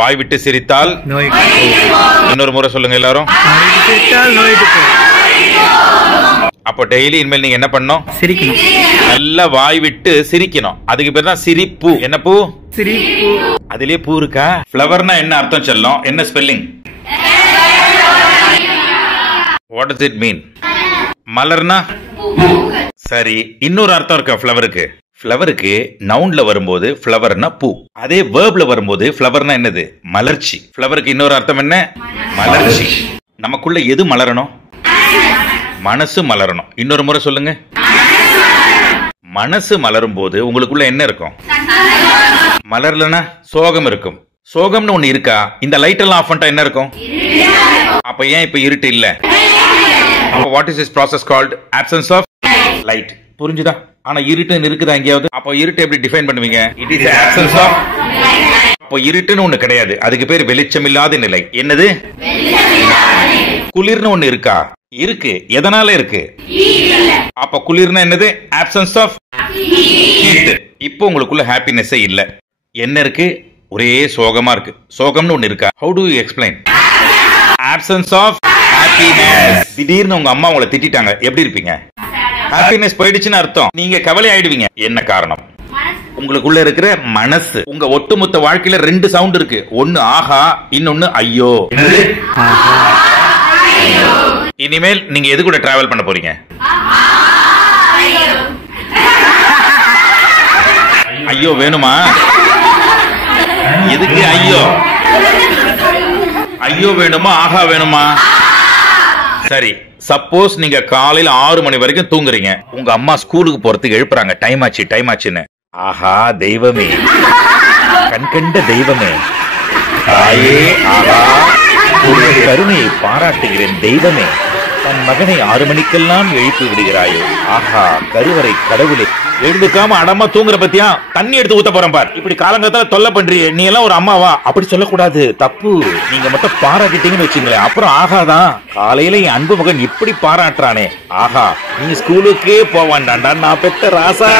வாய் விட்டு சிரித்தால் இன்னொரு முறை சொல்லுங்க எல்லாரும். அப்போ டெய்லி இனிமேல் நீங்க என்ன பண்ணணும்? சிரிக்கணும். நல்லா வாய் விட்டு சிரிக்கணும். அதுக்கு பேர் தான் சிரிப்பு. என்ன பூ? சிரிப்பு. அதுலயே பூ இருக்கா? ஃப்ளவர்னா என்ன அர்த்தம் செல்லும்? என்ன spelling? What does it mean? மலர்னா? சரி, இன்னொரு அர்த்தம் இருக்கா ஃப்ளவருக்கு? ஃப்ளவருக்கு நவுன்ல வரும்போது ஃப்ளவர்னா பூ, அதே வேர்ப்ல வரும்போது ஃப்ளவர்னா என்னது? மலர்ச்சி. ஃப்ளவருக்கு இன்னொரு அர்த்தம் என்ன? மலர்ச்சி. நமக்குள்ள எது மலரணும்? மனசு மலரணும். இன்னொரு முறை சொல்லுங்க. மனசு மலரும் போது உங்களுக்குள்ள என்ன இருக்கும்? மலர்லனா சோகம் இருக்கும். சோகம்னு ஒண்ணு இருக்கா? இந்த லைட் எல்லாம் ஆஃப் பண்ணிட்டா என்ன இருக்கும்? அப்ப ஏன் இப்ப இருட்டு இல்ல? அப்ப what is this process called? absence of light. புரிஞ்சுதா? ஆனா இருட்டுன்னு இருக்குதா எங்கேயாவது? அப்ப இருட்டு எப்படி டிஃபைன் பண்ணுவீங்க? It is absence of. அப்ப இருட்டுன்னு ஒண்ணு கிடையாது. அதுக்கு பேர் வெளிச்சம் இல்லாத நிலை. என்னது? குளிர்னு ஒண்ணு இருக்கா? இருக்கு. எதனால இருக்கு? அப்ப குளிர்னா என்னது? absence of heat. இப்போ உங்களுக்குள்ள ஹாப்பினஸ் இல்ல. என்ன இருக்கு? ஒரே சோகமா இருக்கு. சோகம்னு ஒண்ணு இருக்கா? how do you explain? absence of happiness. திடீர்னு உங்க அம்மா உங்களை திட்டிட்டாங்க, எப்படி இருப்பீங்க? ஹாப்பினஸ் போயிடுச்சுன்னு அர்த்தம். நீங்க கவலை ஆயிடுவீங்க. என்ன காரணம்? உங்களுக்குள்ள இருக்கிற மனசு. உங்க ஒட்டுமொத்த வாழ்க்கையில ரெண்டு சவுண்ட் இருக்கு. ஒன்னு ஆஹா, இன்னொன்னு ஐயோ. இனிமேல் நீங்க எது கூட டிராவல் பண்ண போறீங்க? ஐயோ வேணுமா? எதுக்கு ஐயோ? ஐயோ வேணுமா ஆஹா வேணுமா? சரி, சப்போஸ் நீங்க காலையில 6 மணி வரைக்கும் தூங்குறீங்க. உங்க அம்மா ஸ்கூலுக்கு போறதுக்கு எழுப்புறாங்க, டைம் ஆச்சுன்னு. ஆஹா தெய்வமே, கண்கண்ட தெய்வமே, தாயே ஆஹா, உங்கள் கருணையை பாராட்டுகிறேன் தெய்வமே. தன் மகனை 6 மணிக்கெல்லாம் எழுப்பி விடுகிறாயோ. ஆஹா கருவறை கடவுளே. எழுந்துக்காம அடமா தூங்குற பத்தியா? தண்ணி எடுத்து ஊத்த போறேன் பார். இப்படி காலங்கத்தால தொல்லை பண்றிய. நீ எல்லாம் ஒரு அம்மாவா? அப்படி சொல்லக்கூடாது, தப்பு. நீங்க மட்டும் பாராட்டிட்டீங்கன்னு வச்சுங்களேன், அப்புறம் ஆகாதான். காலையில என் அன்பு மகன் இப்படி பாராட்டுறானே. ஆஹா நீ ஸ்கூலுக்கே போவான்டாண்டா நான் பெத்த ராசா.